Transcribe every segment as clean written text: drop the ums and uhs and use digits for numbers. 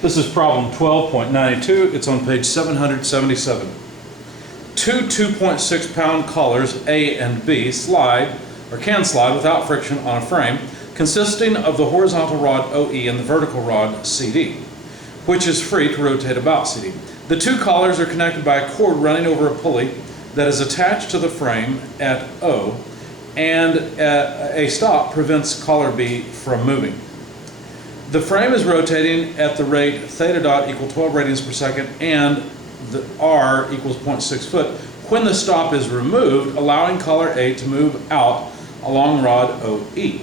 This is problem 12.92. It's on page 777. Two 2.6 pound collars A and B slide, or can slide without friction on a frame, consisting of the horizontal rod OE and the vertical rod CD, which is free to rotate about CD. The two collars are connected by a cord running over a pulley that is attached to the frame at O, and a stop prevents collar B from moving. The frame is rotating at the rate theta dot equal 12 radians per second and the R equals 0.6 foot when the stop is removed, allowing collar A to move out along rod OE.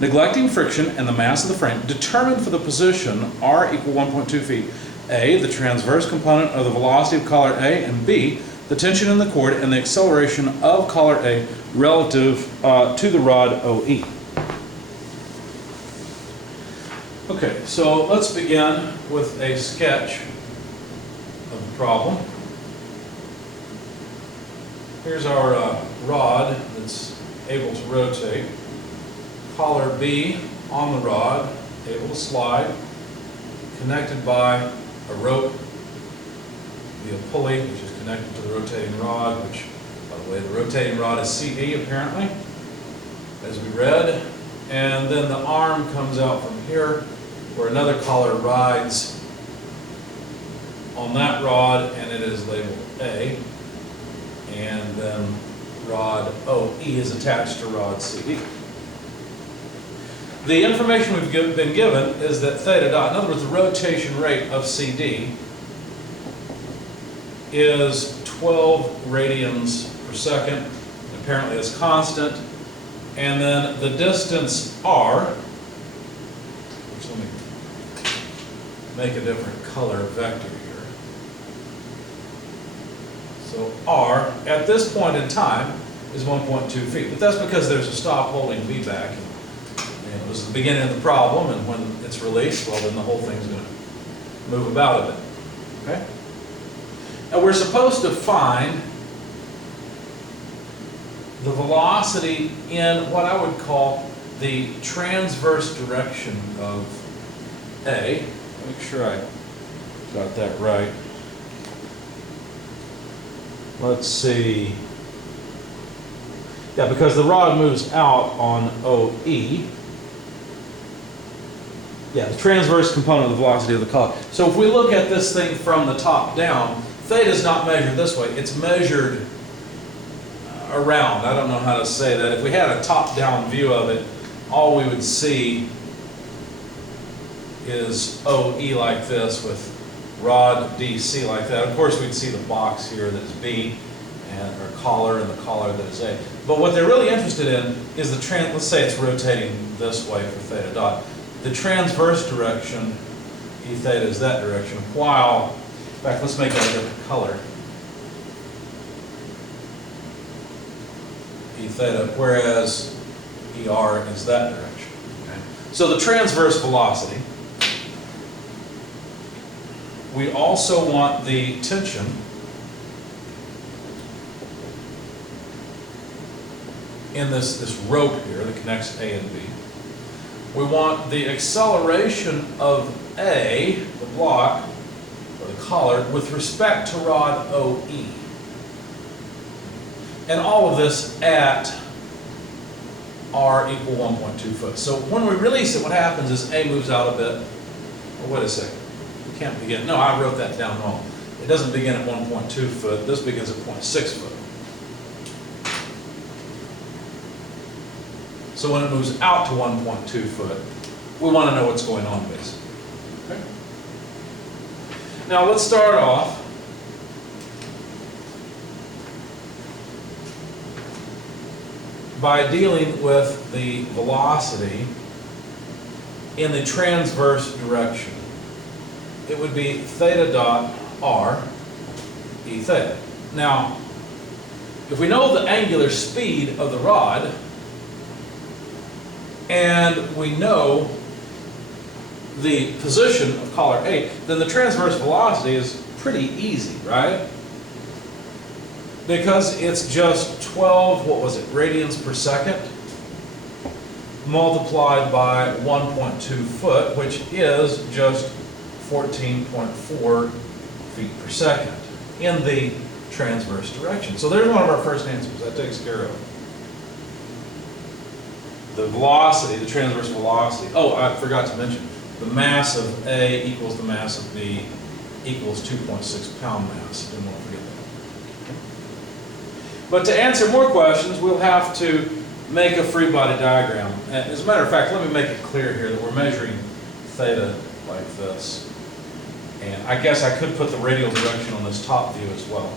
Neglecting friction and the mass of the frame, determine for the position R equal 1.2 feet, A, the transverse component of the velocity of collar A, and B, the tension in the cord and the acceleration of collar A relative to the rod OE. Okay, so let's begin with a sketch of the problem. Here's our rod that's able to rotate. Collar B on the rod, able to slide, connected by a rope via pulley, which is connected to the rotating rod, which, by the way, the rotating rod is CD apparently, as we read. And then the arm comes out from here, where another collar rides on that rod, and it is labeled A. And then rod OE is attached to rod CD. The information we've been given is that theta dot, in other words, the rotation rate of CD, is 12 radians per second. Apparently it's constant. And then the distance R, which let me make a different color vector here. So R, at this point in time, is 1.2 feet. But that's because there's a stop holding B back. And it was the beginning of the problem, and when it's released, well, then the whole thing's going to move about a bit. Okay? Now we're supposed to find the velocity in what I would call the transverse direction of A. Make sure I got that right. Let's see. Yeah, because the rod moves out on OE. Yeah, the transverse component of the velocity of the collar. So if we look at this thing from the top down, theta is not measured this way. It's measured around. I don't know how to say that. If we had a top-down view of it, all we would see is OE like this with rod DC like that. Of course, we'd see the box here that is B, and our collar and the collar that is A. But what they're really interested in is the let's say it's rotating this way for theta dot. The transverse direction, E theta, is that direction, while, in fact, let's make that a different color. E theta, whereas ER is that direction. Okay? So the transverse velocity. We also want the tension in this rope here that connects A and B. We want the acceleration of A, the block, or the collar, with respect to rod OE. And all of this at R equal 1.2 foot. So when we release it, what happens is A moves out a bit. Oh, wait a second. We can't begin. No, I wrote that down wrong. It doesn't begin at 1.2 foot. This begins at 0.6 foot. So when it moves out to 1.2 foot, we want to know what's going on, basically. Okay? Now let's start off by dealing with the velocity in the transverse direction. It would be theta dot R E theta. Now, if we know the angular speed of the rod, and we know the position of collar A, then the transverse velocity is pretty easy, right? Because it's just 12, what was it, radians per second, multiplied by 1.2 foot, which is just 14.4 feet per second in the transverse direction. So there's one of our first answers. That takes care of the velocity, the transverse velocity. Oh, I forgot to mention, the mass of A equals the mass of B equals 2.6 pound mass. Didn't want to forget that. But to answer more questions, we'll have to make a free body diagram. As a matter of fact, let me make it clear here that we're measuring theta like this. And I guess I could put the radial direction on this top view as well,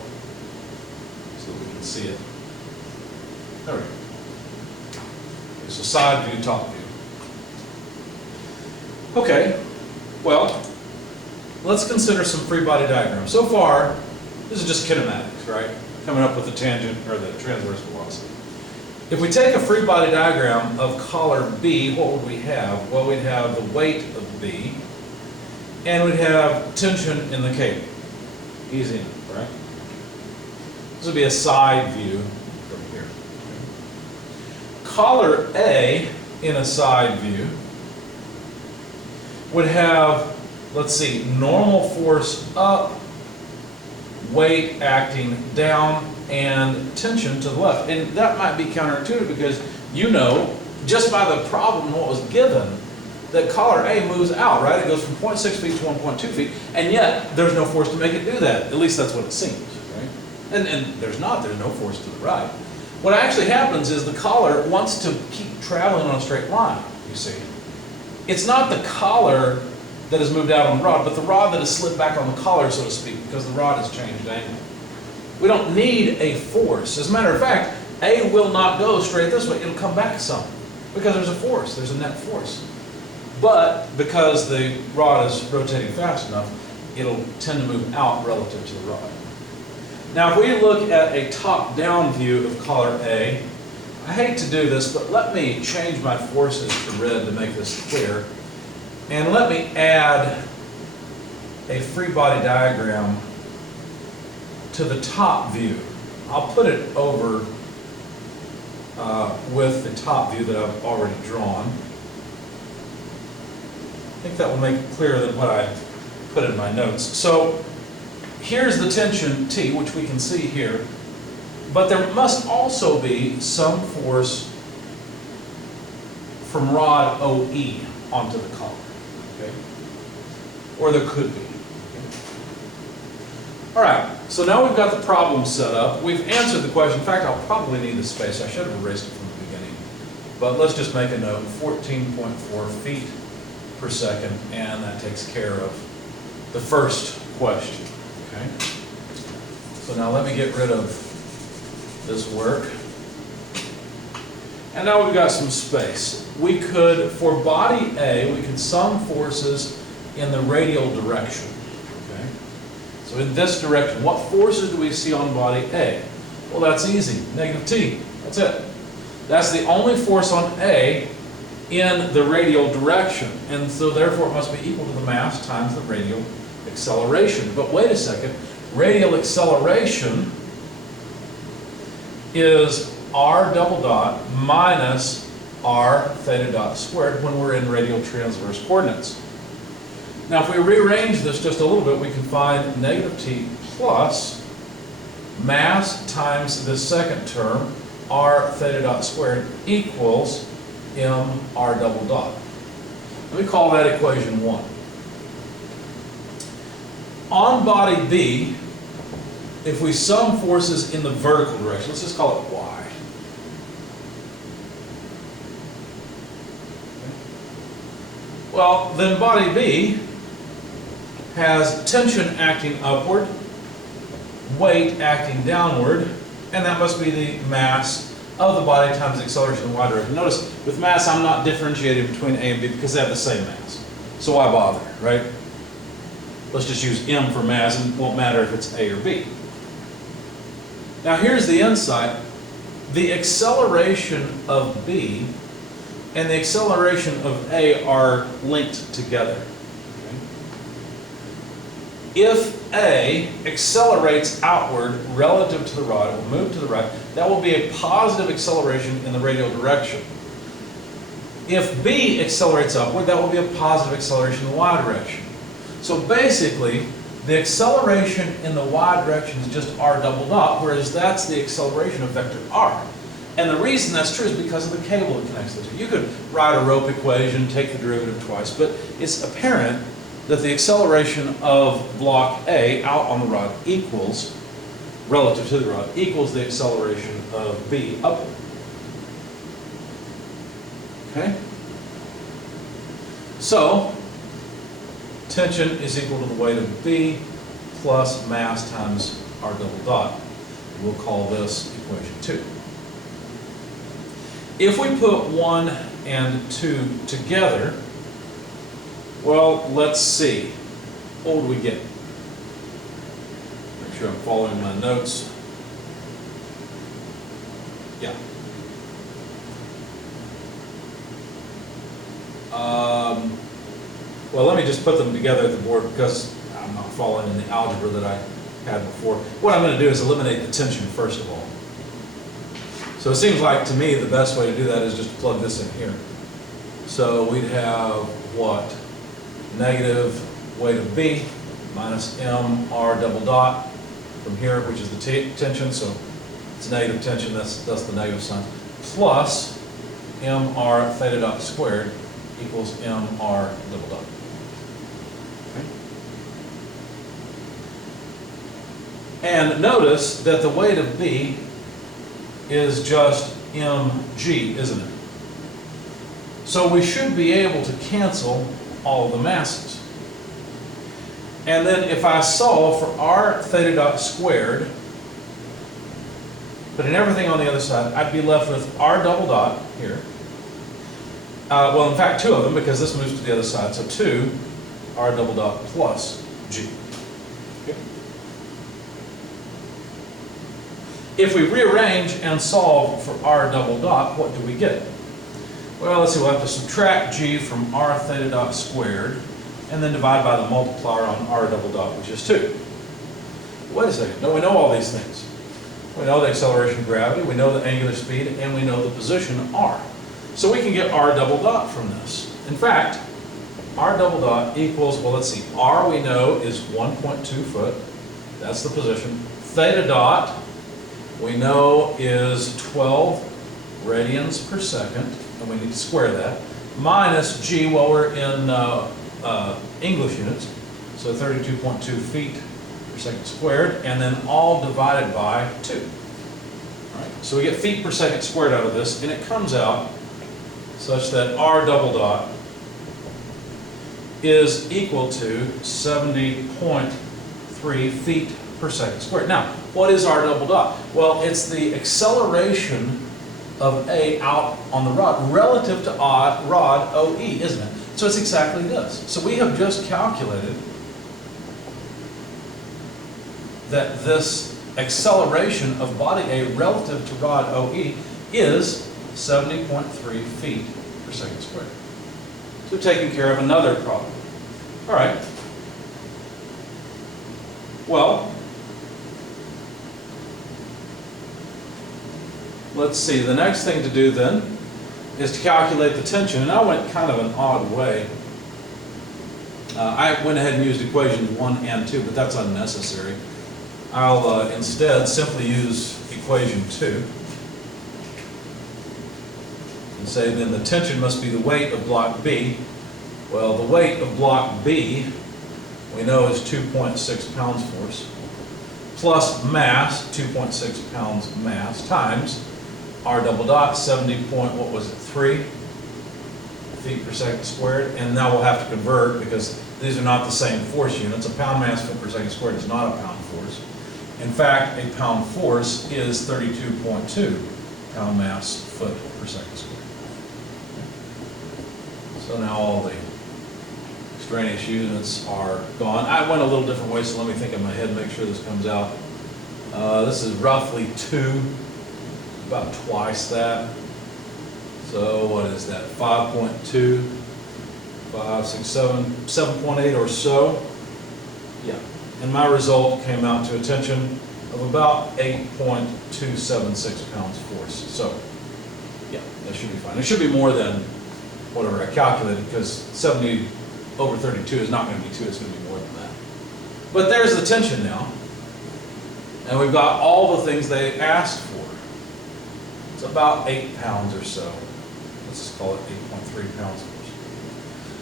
so that we can see it. There we go. Okay, so side view, top view. Okay, well, let's consider some free body diagrams. So far, this is just kinematics, right? Coming up with the tangent or the transverse velocity. If we take a free body diagram of collar B, what would we have? Well, we'd have the weight of B, and we'd have tension in the cable. Easy enough, right? This would be a side view from here. Collar A in a side view would have, let's see, normal force up, weight acting down, and tension to the left. And that might be counterintuitive because you know, just by the problem what was given, that collar A moves out, right? It goes from 0.6 feet to 1.2 feet, and yet there's no force to make it do that. At least that's what it seems, right? And there's no force to the right. What actually happens is the collar wants to keep traveling on a straight line, you see. It's not the collar that has moved out on the rod, but the rod that has slid back on the collar, so to speak, because the rod has changed angle. We don't need a force. As a matter of fact, A will not go straight this way. It'll come back some because there's a force. There's a net force. But because the rod is rotating fast enough, it'll tend to move out relative to the rod. Now, if we look at a top-down view of collar A, I hate to do this, but let me change my forces to red to make this clear. And let me add a free body diagram to the top view. I'll put it over with the top view that I've already drawn. I think that will make it clearer than what I put in my notes. So here's the tension T, which we can see here, but there must also be some force from rod OE onto the collar, okay? Or there could be. All right, so now we've got the problem set up. We've answered the question. In fact, I'll probably need the space. I should have erased it from the beginning. But let's just make a note, 14.4 feet per second, and that takes care of the first question, okay? So now let me get rid of this work. And now we've got some space. We could, for body A, we could sum forces in the radial direction. So in this direction, what forces do we see on body A? Well, that's easy, negative T, that's it. That's the only force on A in the radial direction, and so therefore it must be equal to the mass times the radial acceleration. But wait a second, radial acceleration is r double dot minus r theta dot squared when we're in radial transverse coordinates. Now, if we rearrange this just a little bit, we can find negative T plus mass times this second term, r theta dot squared, equals m r double dot. Let me call that equation 1. On body B, if we sum forces in the vertical direction, let's just call it y. Well, then body B has tension acting upward, weight acting downward, and that must be the mass of the body times the acceleration in the y direction. Notice, with mass, I'm not differentiating between A and B because they have the same mass. So why bother, right? Let's just use M for mass, and it won't matter if it's A or B. Now here's the insight. The acceleration of B and the acceleration of A are linked together. If A accelerates outward relative to the rod, it will move to the right, that will be a positive acceleration in the radial direction. If B accelerates upward, that will be a positive acceleration in the y direction. So basically, the acceleration in the y direction is just r double dot, whereas that's the acceleration of vector r. And the reason that's true is because of the cable that connects the two. You could write a rope equation, take the derivative twice, but it's apparent that the acceleration of block A out on the rod equals, relative to the rod, equals the acceleration of B upward. Okay? So, tension is equal to the weight of B plus mass times r double dot. We'll call this equation 2. If we put 1 and 2 together, well, let's see. What would we get? Make sure I'm following my notes. Yeah. Well, let me just put them together at the board because I'm not following in the algebra that I had before. What I'm going to do is eliminate the tension first of all. So it seems like to me the best way to do that is just to plug this in here. So we'd have what? Negative weight of B minus m r double dot from here, which is the tension, so it's negative tension, that's the negative sign, plus m r theta dot squared equals m r double dot. Okay. And notice that the weight of B is just mg, isn't it? So we should be able to cancel all of the masses. And then if I solve for r theta dot squared, putting everything on the other side, I'd be left with r double dot here. Well, in fact, 2 of them, because this moves to the other side. So 2 r double dot plus g. Okay. If we rearrange and solve for r double dot, what do we get? Well, let's see, we'll have to subtract g from r theta dot squared, and then divide by the multiplier on r double dot, which is 2. Wait a second. No, we know all these things. We know the acceleration of gravity, we know the angular speed, and we know the position r. So we can get r double dot from this. In fact, r double dot equals, well, let's see, r we know is 1.2 foot. That's the position. Theta dot we know is 12 radians per second, and we need to square that, minus g, well, we're in English units, so 32.2 feet per second squared, and then all divided by 2. All right, so we get feet per second squared out of this, and it comes out such that r double dot is equal to 70.3 feet per second squared. Now, what is r double dot? Well, it's the acceleration of A out on the rod relative to rod OE, isn't it? So it's exactly this. So we have just calculated that this acceleration of body A relative to rod OE is 70.3 feet per second squared. So we've taken care of another problem. All right. Well, let's see. The next thing to do then is to calculate the tension. And I went kind of an odd way. I went ahead and used equations 1 and 2, but that's unnecessary. I'll instead simply use equation 2. And say then the tension must be the weight of block B. Well, the weight of block B we know is 2.6 pounds force, plus mass, 2.6 pounds mass, times r double dot, 3 feet per second squared. And now we'll have to convert because these are not the same force units. A pound mass foot per second squared is not a pound force. In fact, a pound force is 32.2 pound mass foot per second squared. So now all the extraneous units are gone. I went a little different way, so let me think in my head and make sure this comes out. This is roughly 2, about twice that. So what is that? 5.2, 5, 6, 7, 7.8 or so. Yeah. And my result came out to a tension of about 8.276 pounds force. So, yeah, that should be fine. It should be more than whatever I calculated because 70 over 32 is not going to be 2, it's going to be more than that. But there's the tension now. And we've got all the things they asked for. It's about 8 pounds or so. Let's just call it 8.3 pounds.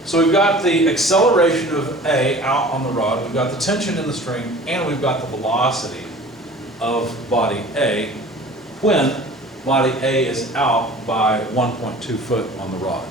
So we've got the acceleration of A out on the rod, we've got the tension in the string, and we've got the velocity of body A when body A is out by 1.2 foot on the rod.